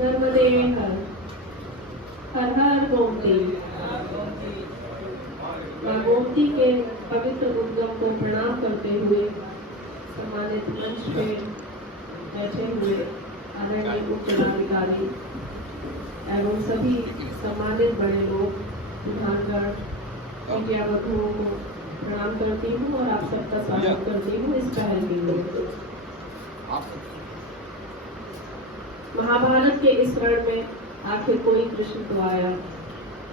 नर्मदे हर हर हर गोमती। माँ गोमती के पवित्र उद्गम को प्रणाम करते हुए सम्मानित मंच पे बैठे हुए आदरणीय उप जिलाधिकारी एवं सभी सम्मानित बड़े लोग, प्रधानगण, मीडिया बंधुओं को प्रणाम करती हूँ और आप सबका स्वागत करती हूँ इस पहल के लिए। महाभारत के इस रण में आखिर कोई कृष्ण तो आया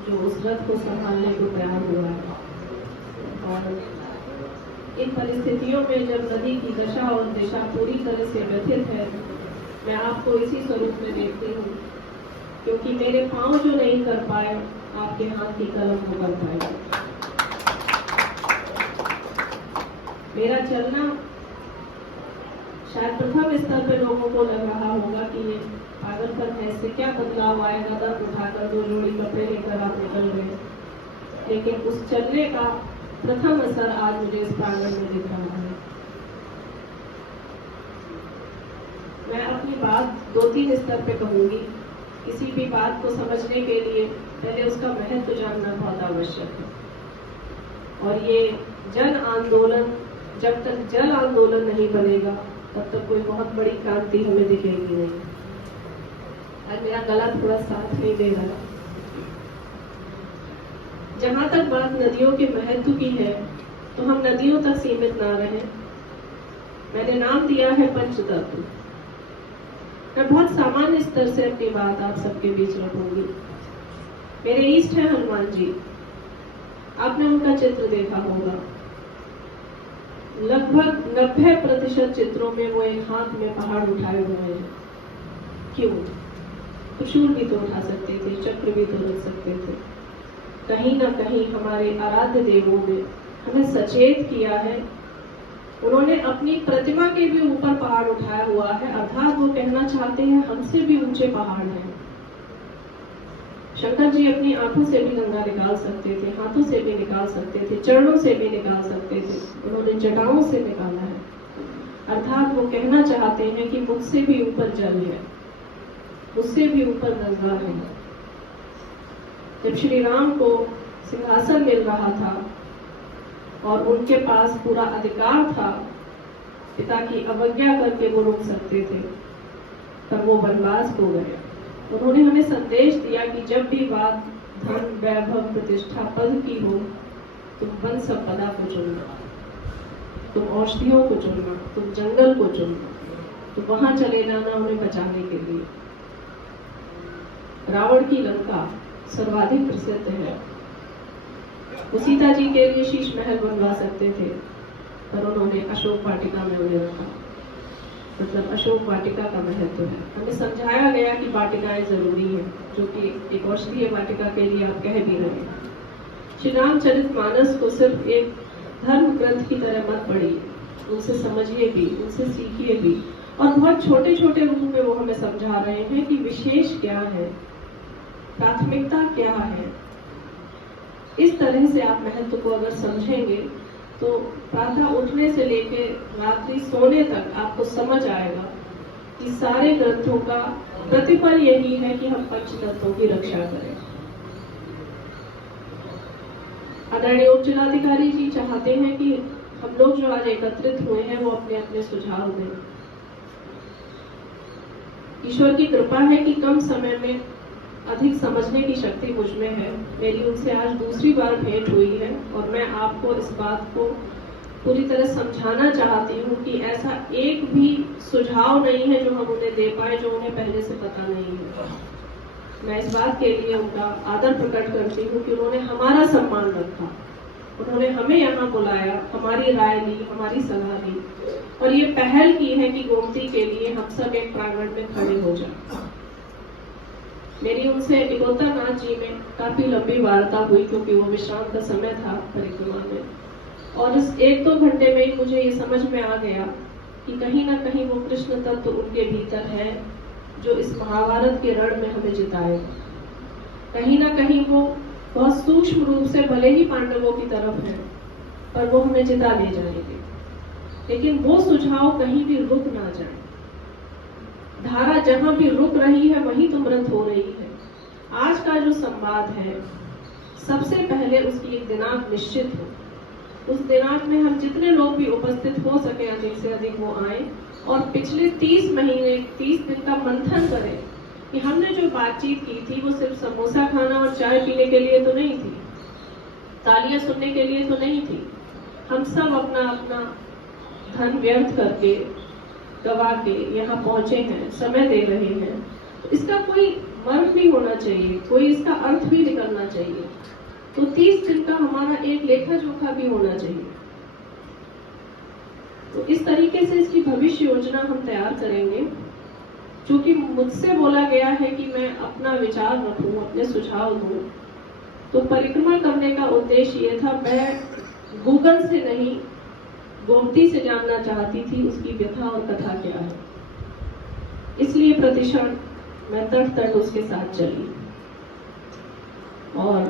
जो उस रथ को संभालने को तैयार हुआ है। और इन परिस्थितियों में जब नदी की दशा और दिशा पूरी तरह से व्यथित है, मैं आपको इसी स्वरूप में देखती हूँ, क्योंकि मेरे पांव जो नहीं कर पाए आपके हाथ की कलम को कर पाए। मेरा चलना शायद प्रथम स्तर पे लोगों को लग रहा होगा कि ये पागलपन है, इससे क्या बदलाव आएगा, दर्द उठाकर 2 जोड़ी कपड़े लेकर आप निकल गए। लेकिन उस चलने का प्रथम असर आज मुझे इस प्रांगण में दिख रहा है। मैं अपनी बात 2-3 स्तर पे कहूंगी। किसी भी बात को समझने के लिए पहले उसका महत्व जानना बहुत आवश्यक है। और ये जन आंदोलन, जब तक जल आंदोलन नहीं बनेगा तब तक कोई बहुत बड़ी क्रांति हमें दिखेगी नहीं। आज मेरा गला थोड़ा साथ नहीं दे रहा। जहां तक बात नदियों के महत्व की है, तो हम नदियों तक सीमित ना रहें। मैंने नाम दिया है पंचतत्व। मैं बहुत सामान्य स्तर से अपनी बात आप सबके बीच रखूंगी। मेरे इष्ट हैं हनुमान जी। आपने उनका चित्र देखा होगा। लगभग 90% चित्रों में वो एक हाथ में पहाड़ उठाए हुए हैं। क्यों? त्रिशूल भी तो उठा सकते थे, चक्र भी तो रख सकते थे। कहीं ना कहीं हमारे आराध्य देवों ने हमें सचेत किया है। उन्होंने अपनी प्रतिमा के भी ऊपर पहाड़ उठाया हुआ है, अर्थात वो कहना चाहते हैं हमसे भी ऊंचे पहाड़ हैं। शंकर जी अपनी आंखों से भी गंगा निकाल सकते थे, हाथों से भी निकाल सकते थे, चरणों से भी निकाल सकते थे। उन्होंने जटाओं से निकाला है। अर्थात वो कहना चाहते हैं कि मुझसे भी ऊपर जल है, मुझसे भी ऊपर गंगा है। जब श्री राम को सिंहासन मिल रहा था और उनके पास पूरा अधिकार था, पिता की अवज्ञा करके वो रुक सकते थे, तब वो वनवास को गए। उन्होंने हमें संदेश दिया कि जब भी बात धन, वैभव, प्रतिष्ठा, पद की हो, तुम वन संपदा को चुनना, तुम औषधियों को चुनना, तुम जंगल को चुनना, तो वहां चले जाना उन्हें बचाने के लिए। रावण की लंका सर्वाधिक प्रसिद्ध है। वो सीता जी के लिए शीश महल बनवा सकते थे, पर उन्होंने अशोक वाटिका में उन्हें रखा। मतलब अशोक वाटिका का महत्व है। हमें समझाया गया कि वाटिकाएं जरूरी है, जो कि एक औषधीय वाटिका के लिए आप कह भी रहे हैं। श्री रामचरितमानस को सिर्फ एक धर्म ग्रंथ की तरह मत पढ़िए, उनसे समझिए भी, उनसे सीखिए भी। और बहुत छोटे छोटे रूप में वो हमें समझा रहे हैं कि विशेष क्या है, प्राथमिकता क्या है। इस तरह से आप महत्व को अगर समझेंगे तो प्रातः उठने से लेकर रात्रि सोने तक आपको समझ आएगा कि सारे ग्रंथों का प्रतिफल यही है कि हम पंचतत्वों की रक्षा करें। आदरणीय उप जिलाधिकारी जी चाहते हैं कि हम लोग जो आज एकत्रित हुए हैं वो अपने अपने सुझाव दें। ईश्वर की कृपा है कि कम समय में अधिक समझने की शक्ति मुझ में है। मेरी उनसे आज दूसरी बार भेंट हुई है और मैं आपको इस बात को पूरी तरह समझाना चाहती हूँ कि ऐसा एक भी सुझाव नहीं है जो हम उन्हें दे पाए जो उन्हें पहले से पता नहीं है। मैं इस बात के लिए उनका आदर प्रकट करती हूँ कि उन्होंने हमारा सम्मान रखा, उन्होंने हमें यहाँ बुलाया, हमारी राय ली, हमारी सलाह ली और ये पहल की है कि गोमती के लिए हम सब एक प्रांगण में खड़े हो जाए। मेरी उनसे इगोता नाथ जी में काफी लंबी वार्ता हुई, क्योंकि वो विश्राम का समय था परिक्रमा में। और इस 1-2 घंटे में ही मुझे ये समझ में आ गया कि कहीं ना कहीं वो कृष्ण तत्व उनके भीतर है जो इस महाभारत के रण में हमें जिताएगा। कहीं ना कहीं वो बहुत सूक्ष्म रूप से भले ही पांडवों की तरफ है, पर वो हमें जिता ले जाएंगे। लेकिन वो सुझाव कहीं भी रुक ना जाए। धारा जहां भी रुक रही है वहीं तो मृत हो रही है। आज का जो संवाद है, सबसे पहले उसकी एक दिनांक निश्चित हो। उस दिनांक में हम जितने लोग भी उपस्थित हो सके अधिक से अधिक वो आए और पिछले 30 महीने 30 दिन का मंथन करें कि हमने जो बातचीत की थी वो सिर्फ समोसा खाना और चाय पीने के लिए तो नहीं थी, तालियां सुनने के लिए तो नहीं थी। हम सब अपना अपना धन व्यर्थ करके गवा के यहाँ पहुंचे हैं, समय दे रहे हैं। तो इसका कोई मर्म भी होना चाहिए, कोई इसका अर्थ भी निकलना चाहिए। तो 30 दिन का हमारा एक लेखा जोखा भी होना चाहिए। तो इस तरीके से इसकी भविष्य योजना हम तैयार करेंगे। क्योंकि मुझसे बोला गया है कि मैं अपना विचार रखूं, अपने सुझाव दूं, तो परिक्रमा करने का उद्देश्य ये था, मैं गूगल से नहीं गोमती से जानना चाहती थी उसकी व्यथा और कथा क्या है। इसलिए प्रतिक्षण मैं तट तट उसके साथ चली। और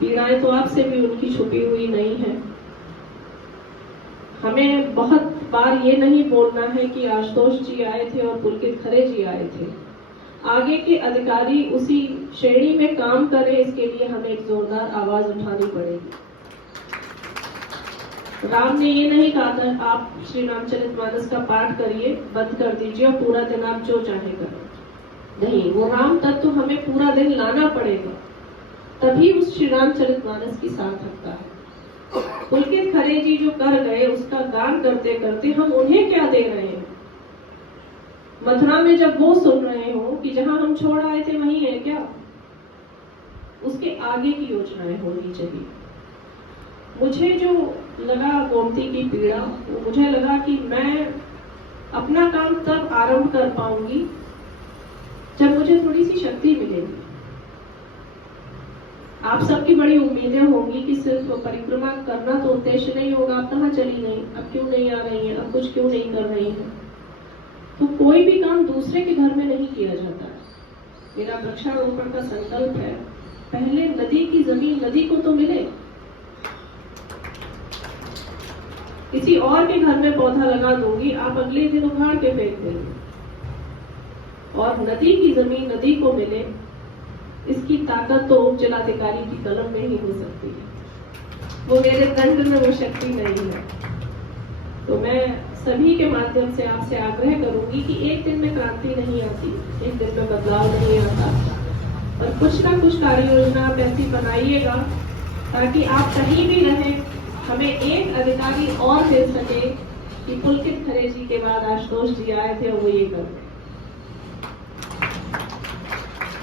पीड़ाएं तो आपसे भी उनकी छुपी हुई नहीं है। हमें बहुत बार ये नहीं बोलना है कि आशुतोष जी आए थे और पुलकित खरे जी आए थे। आगे के अधिकारी उसी श्रेणी में काम करें, इसके लिए हमें एक जोरदार आवाज उठानी पड़ेगी। राम ने ये नहीं कहा था आप श्री रामचरितमानस का पाठ करिए, बंद कर दीजिए और पूरा दिन आप जो चाहे करें। नहीं, वो राम तत्व तो हमें पूरा दिन लाना पड़ेगा, तभी उस श्री रामचरितमानस की सार्थकता है। पुलकित खरे जी जो कर गए उसका गान करते करते हम उन्हें क्या दे रहे हैं। मथुरा में जब वो सुन रहे हो कि जहां हम छोड़ आए थे वहीं है क्या, उसके आगे की योजनाएं होनी चाहिए। मुझे जो लगा गोमती की पीड़ा, वो मुझे लगा कि मैं अपना काम तब आरंभ कर पाऊंगी जब मुझे थोड़ी सी शक्ति मिलेगी। आप सबकी बड़ी उम्मीदें होंगी कि सिर्फ परिक्रमा करना तो उद्देश्य नहीं होगा, आप कहाँ चली गई, अब क्यों नहीं आ रही हैं, अब कुछ क्यों नहीं कर रही हैं। तो कोई भी काम दूसरे के घर में नहीं किया जाता है। मेरा वृक्षारोपण का संकल्प है, पहले नदी की जमीन नदी को तो मिले। किसी और के घर में पौधा लगा दूंगी, आप अगले दिन उखाड़ के फेंक देंगे। और नदी की जमीन नदी को मिले, इसकी ताकत तो उप जिलाधिकारी की कलम में ही हो सकती है। वो मेरे दंड में वो शक्ति नहीं है। तो मैं सभी के माध्यम से आपसे आग्रह करूंगी कि एक दिन में क्रांति नहीं आती, एक दिन में बदलाव नहीं आता, और कुछ ना कुछ कार्य योजना आप ऐसी बनाइएगा ताकि आप कहीं भी रहें, हमें एक अधिकारी और मिल सके कि पुलकित खरे जी के बाद आशुतोष जी आए थे और वो ये कर।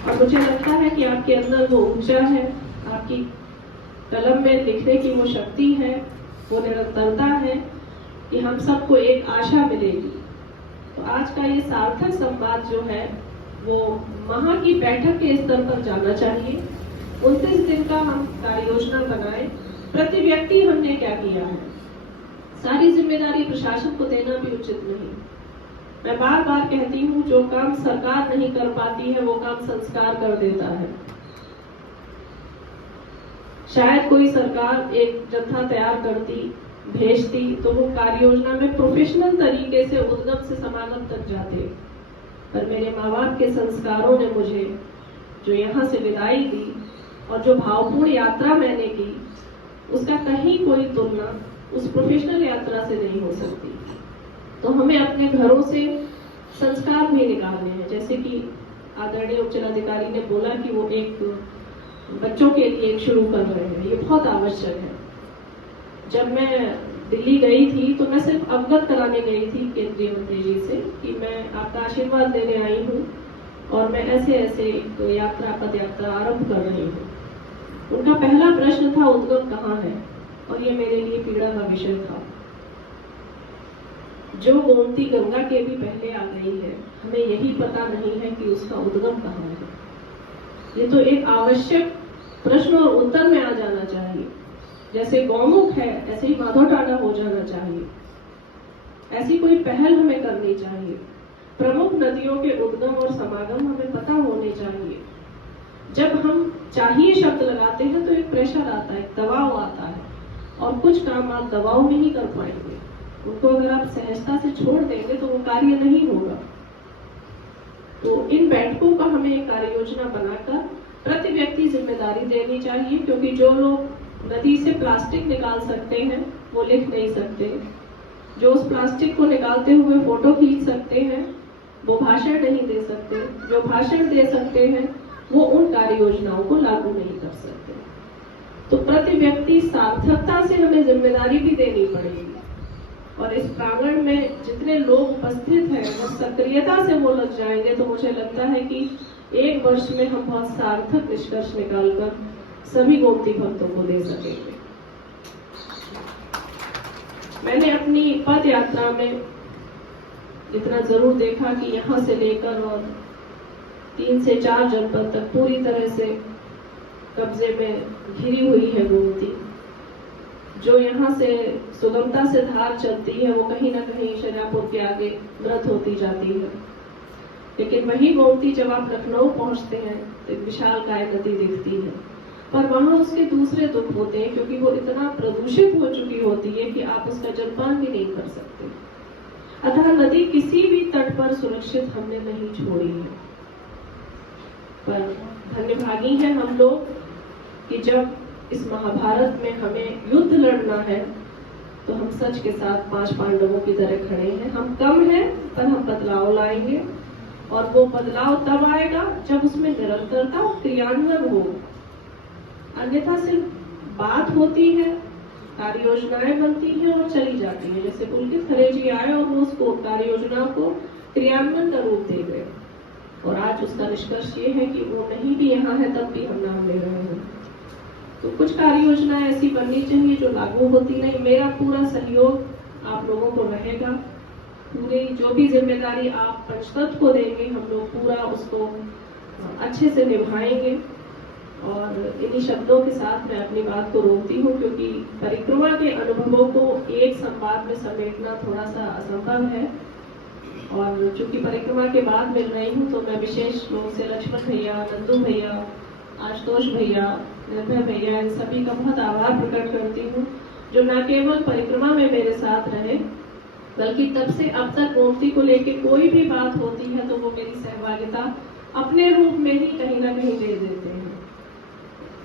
और मुझे लगता है कि आपके अंदर वो ऊर्जा है, आपकी कलम में लिखने की वो शक्ति है, वो निरंतरता है कि हम सबको एक आशा मिलेगी। तो आज का ये सार्थक संवाद जो है वो महा की बैठक के स्तर पर जाना चाहिए। 29 दिन का हम कार्य योजना बनाए, प्रति व्यक्ति हमने क्या किया है, सारी जिम्मेदारी प्रशासन को देना भी उचित नहीं। मैं बार बार कहती हूँ, जो काम सरकार नहीं कर पाती है वो काम संस्कार कर देता है। शायद कोई सरकार एक जत्था तैयार करती, भेजती, तो वो कार्य योजना में प्रोफेशनल तरीके से उद्गम से समागम तक जाते। पर मेरे माँ बाप के संस्कारों ने मुझे जो यहाँ से विदाई दी और जो भावपूर्ण यात्रा मैंने की, उसका कहीं कोई तुलना उस प्रोफेशनल यात्रा से नहीं हो सकती। तो हमें अपने घरों से संस्कार भी निकालने हैं। जैसे कि आदरणीय उप जिलाधिकारी ने बोला कि वो एक बच्चों के लिए एक शुरू कर रहे हैं, ये बहुत आवश्यक है। जब मैं दिल्ली गई थी तो मैं सिर्फ अवगत कराने गई थी केंद्रीय मंत्री जी से कि मैं आपका आशीर्वाद लेने आई हूँ और मैं ऐसे ऐसे यात्रा पद यात्रा आरंभ कर रही हूँ। उनका पहला प्रश्न था उद्गम कहाँ है, और ये मेरे लिए पीड़ा का विषय था। जो गोमती गंगा के भी पहले आ गई है, हमें यही पता नहीं है कि उसका उद्गम कहाँ है। ये तो एक आवश्यक प्रश्न और उत्तर में आ जाना चाहिए। जैसे गौमुख है, ऐसे ही माधोटाना हो जाना चाहिए। ऐसी कोई पहल हमें करनी चाहिए। प्रमुख नदियों के उद्गम और समागम हमें पता होने चाहिए। जब हम चाहिए शब्द लगाते हैं तो एक प्रेशर आता है, एक दबाव आता है, और कुछ काम आप दबाव में ही कर पाएंगे। उनको अगर आप सहजता से छोड़ देंगे तो वो कार्य नहीं होगा। इन बैठकों का हमें एक कार्य योजना बनाकर प्रति व्यक्ति जिम्मेदारी देनी चाहिए, क्योंकि जो लोग नदी से प्लास्टिक निकाल सकते हैं वो लिख नहीं सकते, जो उस प्लास्टिक को निकालते हुए फोटो खींच सकते हैं वो भाषण नहीं दे सकते, जो भाषण दे सकते हैं वो उन कार्य योजनाओं को लागू नहीं कर सकते। तो प्रति व्यक्ति सार्थकता से हमें जिम्मेदारी भी देनी पड़ेगी, और इस प्रांगण में जितने लोग उपस्थित हैं वो सक्रियता से वो लग जाएंगे तो मुझे लगता है कि एक वर्ष में हम बहुत सार्थक निष्कर्ष निकालकर सभी गोमती भक्तों को दे सकेंगे। मैंने अपनी पद यात्रा में इतना जरूर देखा कि यहाँ से लेकर और 3 से 4 जनपद तक पूरी तरह से कब्जे में घिरी हुई है गोमती। जो यहाँ से सुगमता से धार चलती है वो कहीं ना कहीं शजापुर के आगे मृत होती जाती है, लेकिन वही गोमती जब आप लखनऊ पहुंचते हैं तो एक विशाल काय नदी दिखती है, पर वहां उसके दूसरे दुख होते हैं, क्योंकि वो इतना प्रदूषित हो चुकी होती है कि आप उसका जलपान भी नहीं कर सकते। अतः नदी किसी भी तट पर सुरक्षित हमने नहीं छोड़ी है, पर धन्यभागी हैं हम लोग कि जब इस महाभारत में हमें युद्ध लड़ना है तो हम सच के साथ 5 पांडवों की तरह खड़े हैं। हम कम हैं पर हम बदलाव लाएंगे, और वो बदलाव तब आएगा जब उसमें निरंतरता और क्रियान्वयन हो। अन्यथा सिर्फ बात होती है, कार्य योजनाएं बनती हैं और चली जाती है। जैसे पुलकित खरे जी आए और वो उसको कार्य योजना को क्रियान्वयन का रूप दे गए, और आज उसका निष्कर्ष ये है कि वो नहीं भी यहाँ है तब भी हम नाम ले रहे हैं। तो कुछ कार्य योजनाएं ऐसी बननी चाहिए जो लागू होती नहीं। मेरा पूरा सहयोग आप लोगों को रहेगा, पूरी जो भी जिम्मेदारी आप पंचतत्व को देंगे हम लोग पूरा उसको अच्छे से निभाएंगे। और इन्हीं शब्दों के साथ मैं अपनी बात को रोकती हूँ, क्योंकि परिक्रमा के अनुभवों को एक संवाद में समेटना थोड़ा सा असंभव है, और चूंकि परिक्रमा के बाद मिल रही हूँ तो मैं विशेष रूप से लक्ष्मण भैया, नंदू भैया, आशुतोष भैया, निर्भय भैया, इन सभी का बहुत आभार प्रकट करती हूँ, जो न केवल परिक्रमा में मेरे साथ रहे बल्कि तब से अब तक गोमती को लेके कोई भी बात होती है तो वो मेरी सहभागिता अपने रूप में ही कहीं ना कहीं दे देते हैं।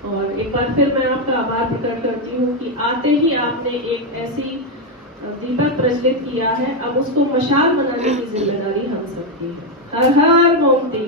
और एक बार फिर मैं आपका आभार प्रकट करती हूँ कि आते ही आपने एक ऐसी दीपक प्रज्वलित किया है, अब उसको मशाल बनाने की जिम्मेदारी हम सबकी है। हर हर गोमती।